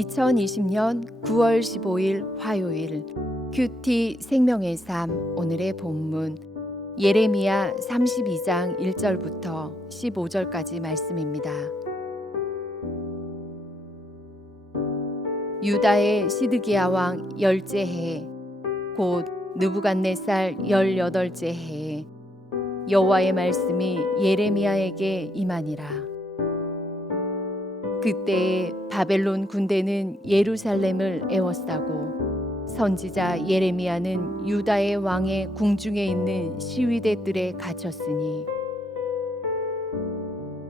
2020년 9월 15일 화요일 큐티 생명의 삶 오늘의 본문 예레미야 32장 1절부터 15절까지 말씀입니다. 유다의 시드기야 왕 10째 해 곧 느부갓네살 18째 해에 여호와의 말씀이 예레미야에게 임하니라. 그때에 바벨론 군대는 예루살렘을 에워싸고 선지자 예레미야는 유다의 왕의 궁중에 있는 시위대 뜰에 갇혔으니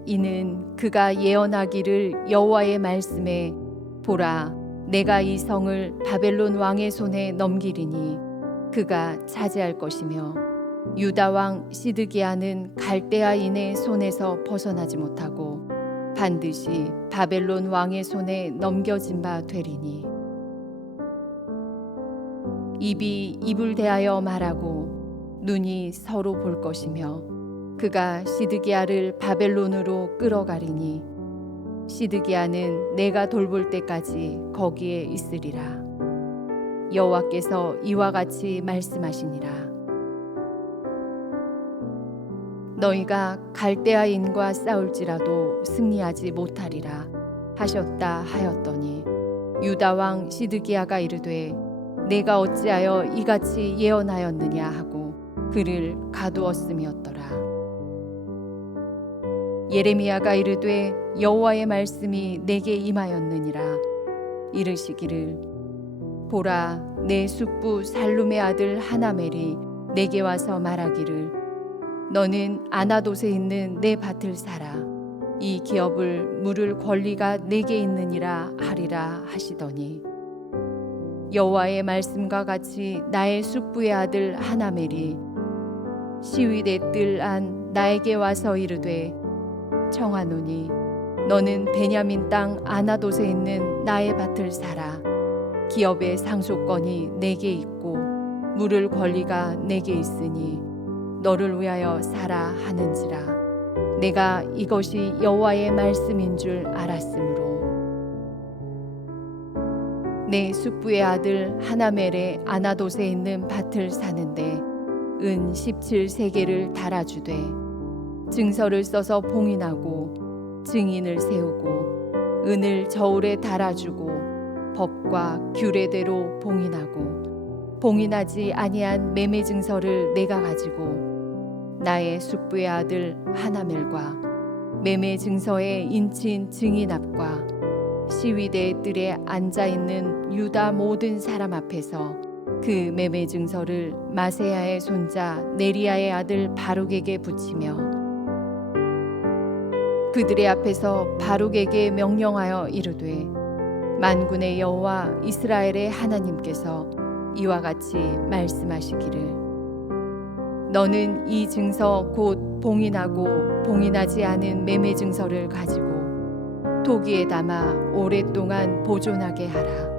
이는 그가 예언하기를 여호와의 말씀에 보라 내가 이 성을 바벨론 왕의 손에 넘기리니 그가 차지할 것이며 유다 왕 시드기야는 갈대아인의 손에서 벗어나지 못하고 반드시 바벨론 왕의 손에 넘겨진 바 되리니 입이 입을 대하여 말하고 눈이 서로 볼 것이며 그가 시드기야를 바벨론으로 끌어가리니 시드기야는 내가 돌볼 때까지 거기에 있으리라. 여호와께서 이와 같이 말씀하시니라. 너희가 갈대아인과 싸울지라도 승리하지 못하리라 하셨다 하였더니 유다 왕 시드기야가 이르되 내가 어찌하여 이같이 예언하였느냐 하고 그를 가두었음이었더라. 예레미야가 이르되 여호와의 말씀이 내게 임하였느니라. 이르시기를 보라 내 숙부 살룸의 아들 하나멜이 내게 와서 말하기를 너는 아나돗에 있는 내 밭을 사라. 이 기업을 물을 권리가 내게 있느니라 하리라 하시더니 여호와의 말씀과 같이 나의 숙부의 아들 하나멜이 시위대 뜰 안 나에게 와서 이르되 청하노니 너는 베냐민 땅 아나돗에 있는 나의 밭을 사라. 기업의 상속권이 내게 있고 물을 권리가 내게 있으니 너를 위하여 사라 하는지라. 내가 이것이 여호와의 말씀인 줄 알았으므로 내 숙부의 아들 하나멜의 아나돗에 있는 밭을 사는데 은 17세겔을 달아주되 증서를 써서 봉인하고 증인을 세우고 은을 저울에 달아주고 법과 규례대로 봉인하고 봉인하지 아니한 매매 증서를 내가 가지고 나의 숙부의 아들 하나멜과 매매 증서에 인친 증인 앞과 시위대 뜰에 앉아있는 유다 모든 사람 앞에서 그 매매 증서를 마세야의 손자 네리야의 아들 바룩에게 붙이며 그들의 앞에서 바룩에게 명령하여 이르되 만군의 여호와 이스라엘의 하나님께서 이와 같이 말씀하시기를 너는 이 증서 곧 봉인하고 봉인하지 않은 매매 증서를 가지고 토기에 담아 오랫동안 보존하게 하라.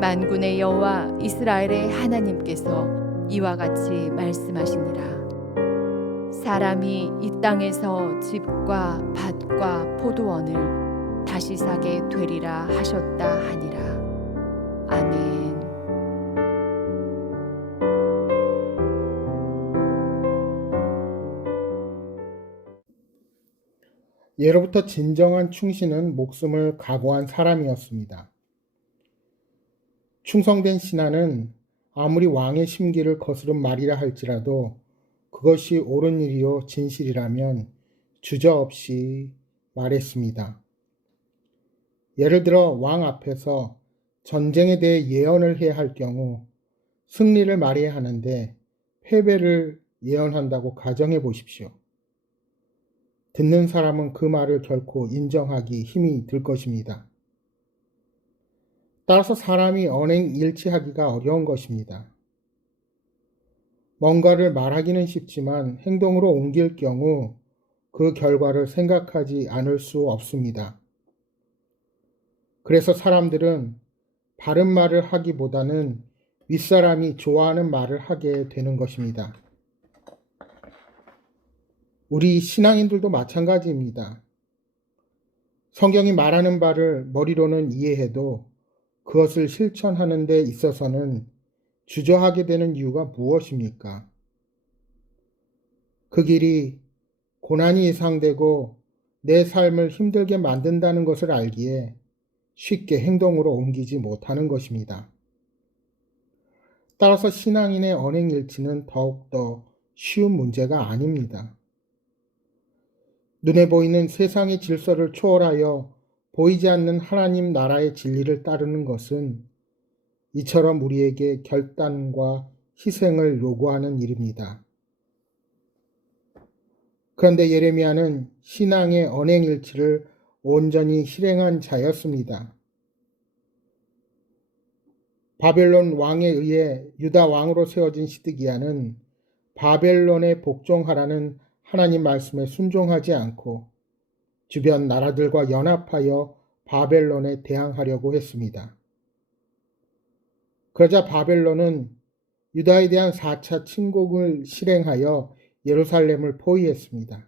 만군의 여호와 이스라엘의 하나님께서 이와 같이 말씀하시니라. 사람이 이 땅에서 집과 밭과 포도원을 다시 사게 되리라 하셨다 하니라. 아멘. 예로부터 진정한 충신은 목숨을 각오한 사람이었습니다. 충성된 신하는 아무리 왕의 심기를 거스른 말이라 할지라도 그것이 옳은 일이요 진실이라면 주저없이 말했습니다. 예를 들어 왕 앞에서 전쟁에 대해 예언을 해야 할 경우 승리를 말해야 하는데 패배를 예언한다고 가정해 보십시오. 듣는 사람은 그 말을 결코 인정하기 힘이 들 것입니다. 따라서 사람이 언행일치하기가 어려운 것입니다. 뭔가를 말하기는 쉽지만 행동으로 옮길 경우 그 결과를 생각하지 않을 수 없습니다. 그래서 사람들은 바른 말을 하기보다는 윗사람이 좋아하는 말을 하게 되는 것입니다. 우리 신앙인들도 마찬가지입니다. 성경이 말하는 바를 머리로는 이해해도 그것을 실천하는 데 있어서는 주저하게 되는 이유가 무엇입니까? 그 길이 고난이 예상되고 내 삶을 힘들게 만든다는 것을 알기에 쉽게 행동으로 옮기지 못하는 것입니다. 따라서 신앙인의 언행일치는 더욱더 쉬운 문제가 아닙니다. 눈에 보이는 세상의 질서를 초월하여 보이지 않는 하나님 나라의 진리를 따르는 것은 이처럼 우리에게 결단과 희생을 요구하는 일입니다. 그런데 예레미야는 신앙의 언행일치를 온전히 실행한 자였습니다. 바벨론 왕에 의해 유다 왕으로 세워진 시드기야는 바벨론에 복종하라는 하나님 말씀에 순종하지 않고 주변 나라들과 연합하여 바벨론에 대항하려고 했습니다. 그러자 바벨론은 유다에 대한 4차 침공을 실행하여 예루살렘을 포위했습니다.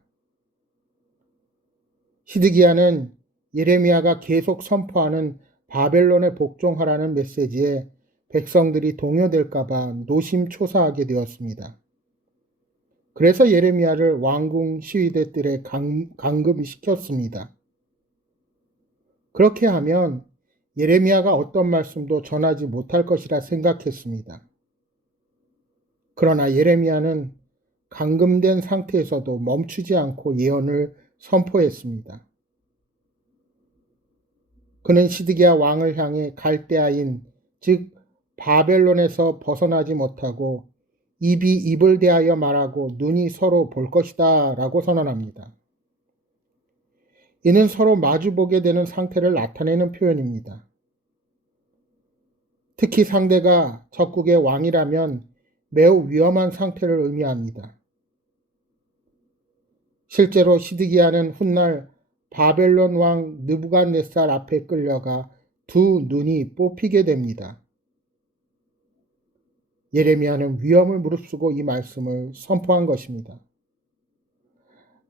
시드기야는 예레미야가 계속 선포하는 바벨론에 복종하라는 메시지에 백성들이 동요될까봐 노심초사하게 되었습니다. 그래서 예레미야를 왕궁 시위대 뜰에 감금시켰습니다. 그렇게 하면 예레미야가 어떤 말씀도 전하지 못할 것이라 생각했습니다. 그러나 예레미야는 감금된 상태에서도 멈추지 않고 예언을 선포했습니다. 그는 시드기야 왕을 향해 갈대아인, 즉 바벨론에서 벗어나지 못하고 입이 입을 대하여 말하고 눈이 서로 볼 것이다 라고 선언합니다. 이는 서로 마주보게 되는 상태를 나타내는 표현입니다. 특히 상대가 적국의 왕이라면 매우 위험한 상태를 의미합니다. 실제로 시드기야는 훗날 바벨론 왕 느부갓네살 앞에 끌려가 두 눈이 뽑히게 됩니다. 예레미야는 위험을 무릅쓰고 이 말씀을 선포한 것입니다.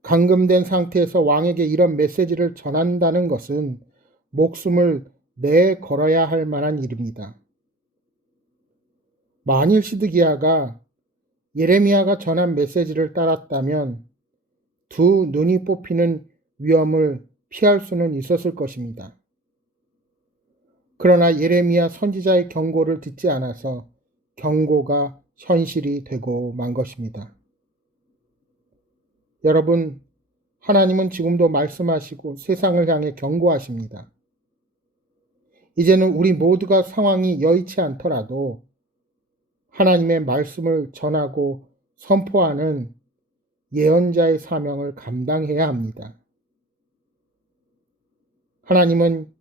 감금된 상태에서 왕에게 이런 메시지를 전한다는 것은 목숨을 내걸어야 할 만한 일입니다. 만일 시드기야가 예레미야가 전한 메시지를 따랐다면 두 눈이 뽑히는 위험을 피할 수는 있었을 것입니다. 그러나 예레미야 선지자의 경고를 듣지 않아서 경고가 현실이 되고 만 것입니다. 여러분, 하나님은 지금도 말씀하시고 세상을 향해 경고하십니다. 이제는 우리 모두가 상황이 여의치 않더라도 하나님의 말씀을 전하고 선포하는 예언자의 사명을 감당해야 합니다. 하나님은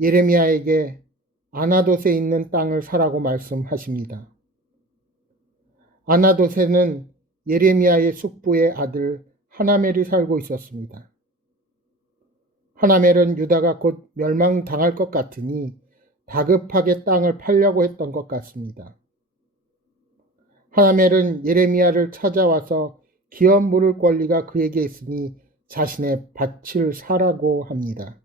예레미야에게 아나돗에 있는 땅을 사라고 말씀하십니다. 아나돗에는 예레미야의 숙부의 아들 하나멜이 살고 있었습니다. 하나멜은 유다가 곧 멸망당할 것 같으니 다급하게 땅을 팔려고 했던 것 같습니다. 하나멜은 예레미야를 찾아와서 기업 물을 권리가 그에게 있으니 자신의 밭을 사라고 합니다.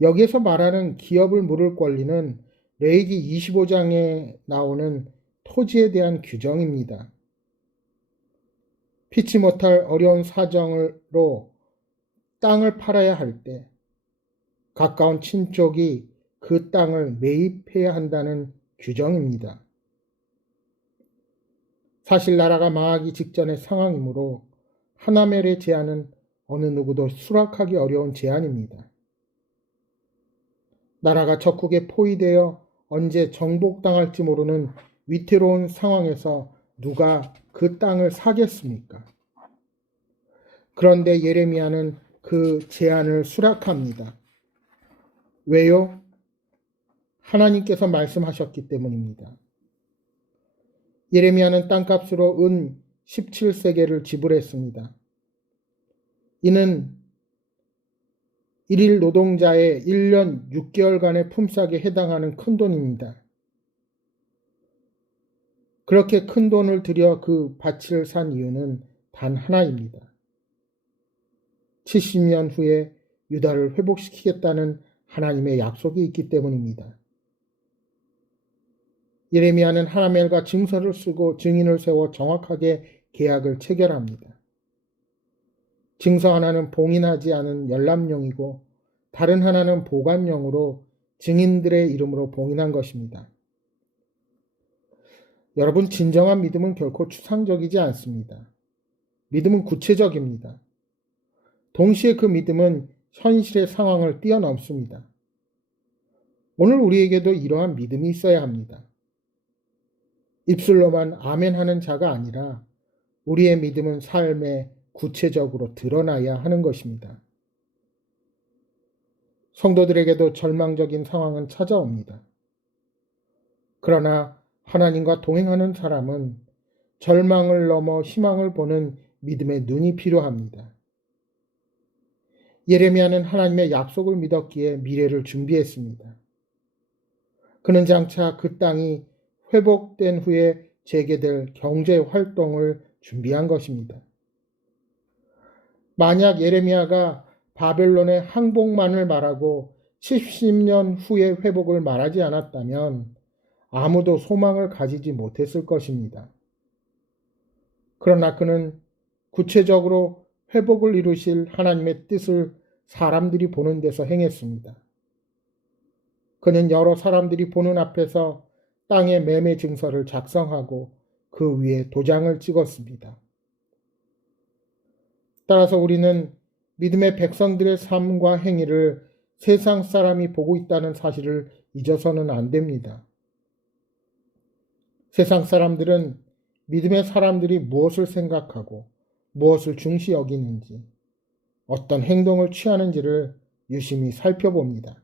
여기에서 말하는 기업을 물을 권리는 레위기 25장에 나오는 토지에 대한 규정입니다. 피치 못할 어려운 사정으로 땅을 팔아야 할 때 가까운 친족이 그 땅을 매입해야 한다는 규정입니다. 사실 나라가 망하기 직전의 상황이므로 하나멜의 제안은 어느 누구도 수락하기 어려운 제안입니다. 나라가 적국에 포위되어 언제 정복당할지 모르는 위태로운 상황에서 누가 그 땅을 사겠습니까? 그런데 예레미야는 그 제안을 수락합니다. 왜요? 하나님께서 말씀하셨기 때문입니다. 예레미야는 땅값으로 은 17세겔을 지불했습니다. 이는 1일 노동자의 1년 6개월간의 품삯에 해당하는 큰 돈입니다. 그렇게 큰 돈을 들여 그 밭을 산 이유는 단 하나입니다. 70년 후에 유다를 회복시키겠다는 하나님의 약속이 있기 때문입니다. 예레미야는 하나멜과 증서를 쓰고 증인을 세워 정확하게 계약을 체결합니다. 증서 하나는 봉인하지 않은 열람용이고 다른 하나는 보관용으로 증인들의 이름으로 봉인한 것입니다. 여러분, 진정한 믿음은 결코 추상적이지 않습니다. 믿음은 구체적입니다. 동시에 그 믿음은 현실의 상황을 뛰어넘습니다. 오늘 우리에게도 이러한 믿음이 있어야 합니다. 입술로만 아멘 하는 자가 아니라 우리의 믿음은 삶에 구체적으로 드러나야 하는 것입니다. 성도들에게도 절망적인 상황은 찾아옵니다. 그러나 하나님과 동행하는 사람은 절망을 넘어 희망을 보는 믿음의 눈이 필요합니다. 예레미야는 하나님의 약속을 믿었기에 미래를 준비했습니다. 그는 장차 그 땅이 회복된 후에 재개될 경제 활동을 준비한 것입니다. 만약 예레미야가 바벨론의 항복만을 말하고 70년 후의 회복을 말하지 않았다면 아무도 소망을 가지지 못했을 것입니다. 그러나 그는 구체적으로 회복을 이루실 하나님의 뜻을 사람들이 보는 데서 행했습니다. 그는 여러 사람들이 보는 앞에서 땅의 매매 증서를 작성하고 그 위에 도장을 찍었습니다. 따라서 우리는 믿음의 백성들의 삶과 행위를 세상 사람이 보고 있다는 사실을 잊어서는 안 됩니다. 세상 사람들은 믿음의 사람들이 무엇을 생각하고 무엇을 중시 여기는지, 어떤 행동을 취하는지를 유심히 살펴봅니다.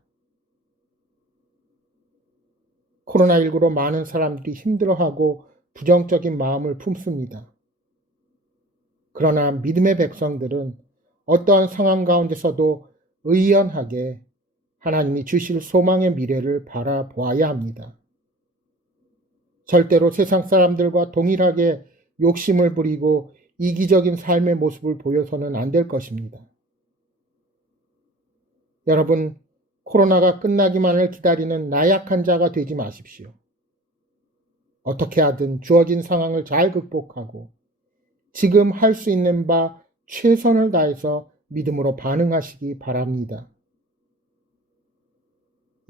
코로나19로 많은 사람들이 힘들어하고 부정적인 마음을 품습니다. 그러나 믿음의 백성들은 어떠한 상황 가운데서도 의연하게 하나님이 주실 소망의 미래를 바라보아야 합니다. 절대로 세상 사람들과 동일하게 욕심을 부리고 이기적인 삶의 모습을 보여서는 안 될 것입니다. 여러분, 코로나가 끝나기만을 기다리는 나약한 자가 되지 마십시오. 어떻게 하든 주어진 상황을 잘 극복하고 지금 할 수 있는 바 최선을 다해서 믿음으로 반응하시기 바랍니다.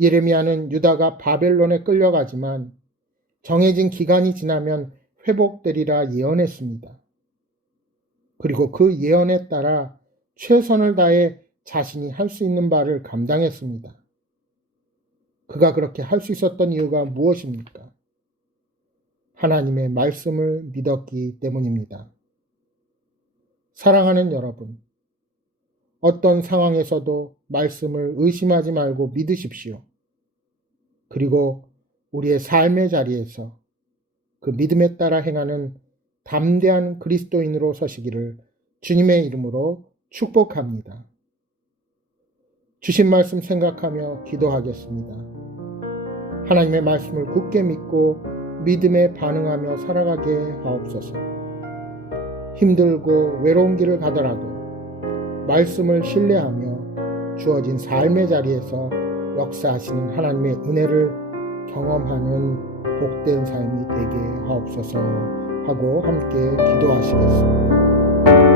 예레미야는 유다가 바벨론에 끌려가지만 정해진 기간이 지나면 회복되리라 예언했습니다. 그리고 그 예언에 따라 최선을 다해 자신이 할 수 있는 바를 감당했습니다. 그가 그렇게 할 수 있었던 이유가 무엇입니까? 하나님의 말씀을 믿었기 때문입니다. 사랑하는 여러분, 어떤 상황에서도 말씀을 의심하지 말고 믿으십시오. 그리고 우리의 삶의 자리에서 그 믿음에 따라 행하는 담대한 그리스도인으로 서시기를 주님의 이름으로 축복합니다. 주신 말씀 생각하며 기도하겠습니다. 하나님의 말씀을 굳게 믿고 믿음에 반응하며 살아가게 하옵소서. 힘들고 외로운 길을 가더라도 말씀을 신뢰하며 주어진 삶의 자리에서 역사하시는 하나님의 은혜를 경험하는 복된 삶이 되게 하옵소서 하고 함께 기도하시겠습니다.